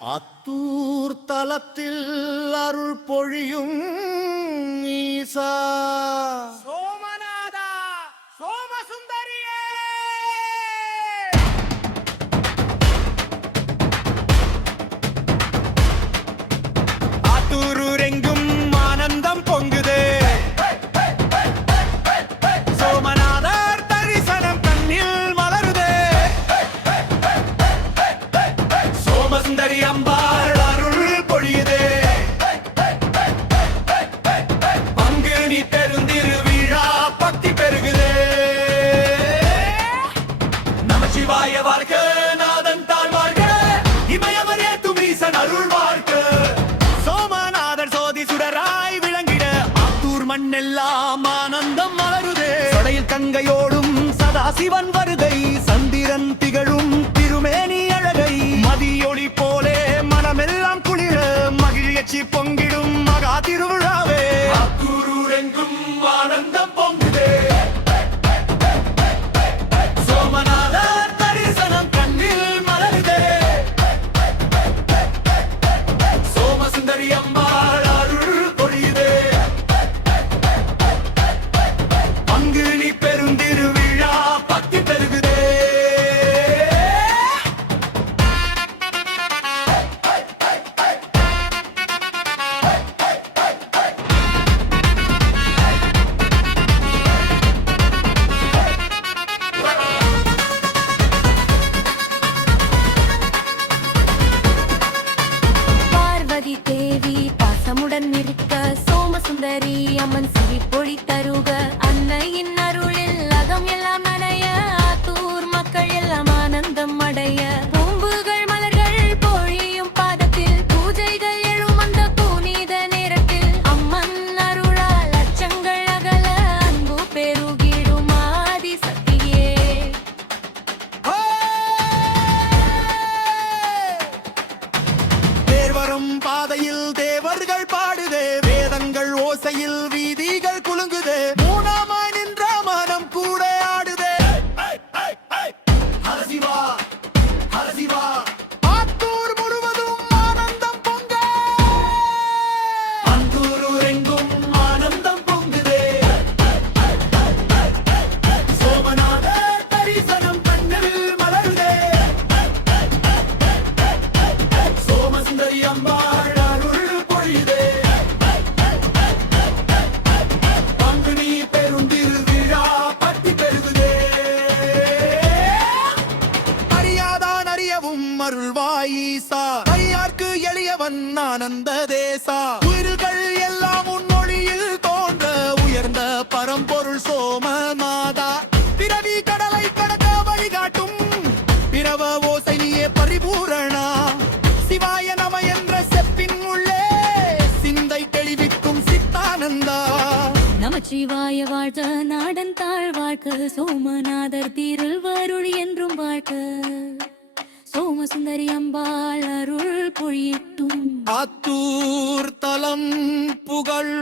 அத்தூர் தலத்தில் அருள் பொழியும் ஈசா சோமநாதா சோமசுந்தரியே ஆத்தூரெங்கும் ஆனந்தம் பொங்குதே சோமநாதர் தரிசனம் கண்ணில் மலருதே சோமசுந்தரி அம்பாள் அருள் பொழியுதே பங்குனி பெருந்திருவிழா பக்தி பெருகுதே நமசிவாய வாழ்க நாதன் தாழ் வாழ்க இமயவர் ஏத்தும் ஈசன் அருள் வாழ்க சோமநாதர் சோதி சுடராய் விளங்கிட ஆத்தூர் மண்ணெல்லாம் ஆனந்தம் மலருதே சொடையில் கங்கையோடும் சதாசிவன் வருகை சந்திரன் திகழும் திருமேனி அழகை மதியொளி போலே மனமெல்லாம் குளிர மகிழ்ச்சி பொங்கிடும் மகா திருவிழாவே ஆத்தூரெங்கும் ஆனந்தம் பொங்குதே சோமநாதர் தரிசனம் கண்ணில் மலருதே சோமசுந்தரி அம்பாள் அருள் பொழியுதே பங்குனி பெருந்திருவிழா பக்தி பெருகுதே பார்வதி தேவி பாசமுடன் இருக்க சோமசுந்தரி அம்மன் சிரிப்பொழி தருக அன்னையின் அருளில் அகம் எல்லாம் நனைய ஆத்தூர் மக்கள் எல்லாம் ஆனந்தம் அடைய பூம்புகள் மலர்கள் பொழியும் பாதத்தில் பூஜைகள் எழும் அந்த புனித நேரத்தில் அம்மன் அருளால் அச்சங்கள் அகல அன்பு பெருகிடும் ஆதி சக்தியே தேர்வரும் பாதையில் தேவர்கள் பாடுதே வேதங்கள் ஓசையில் வீதிகள் குலுங்குதே மூணாமாய் நின்ற மனம் கூட ஆடுதே ஹரசிவா ஹரசிவா ஆத்தூர் முழுவதும் ஆனந்தம் பொங்க அந்தூரெங்கும் ஆனந்தம் பொங்குதே சோமநாதர் தரிசனம் கண்ணில் மலருதே சோமசுந்தரி அம்பாள் அருள் பொழியுதே பங்குனி பெருந்திருவிழா பக்தி பெருகுதே அறியாதான் அறியவும் அருள்வாய் ஈசா ஐயார்க்கு எளியவன் ஆனந்த தேசா உயிர்கள் எல்லாம் உன்னொழியில் தோன்ற உயர்ந்த பரம்பொருள் சோமநாதா பிறவி கடலை கடக்க வழிகாட்டும் பிறவ ஓசை நீயே பரிபூரணா சிவாய நம என்ற செப்பின் உள்ளே சிந்தை தெளிவிக்கும் சித்தானந்தா நமச்சிவாய வாழ்க நாடன் தாழ் வாழ்க சோமநாதர் திருவருள் என்றும் வாழ்க சோமசுந்தரி அம்பாள் அருள் பொழியட்டும் ஆத்தூர் தலம் புகழ்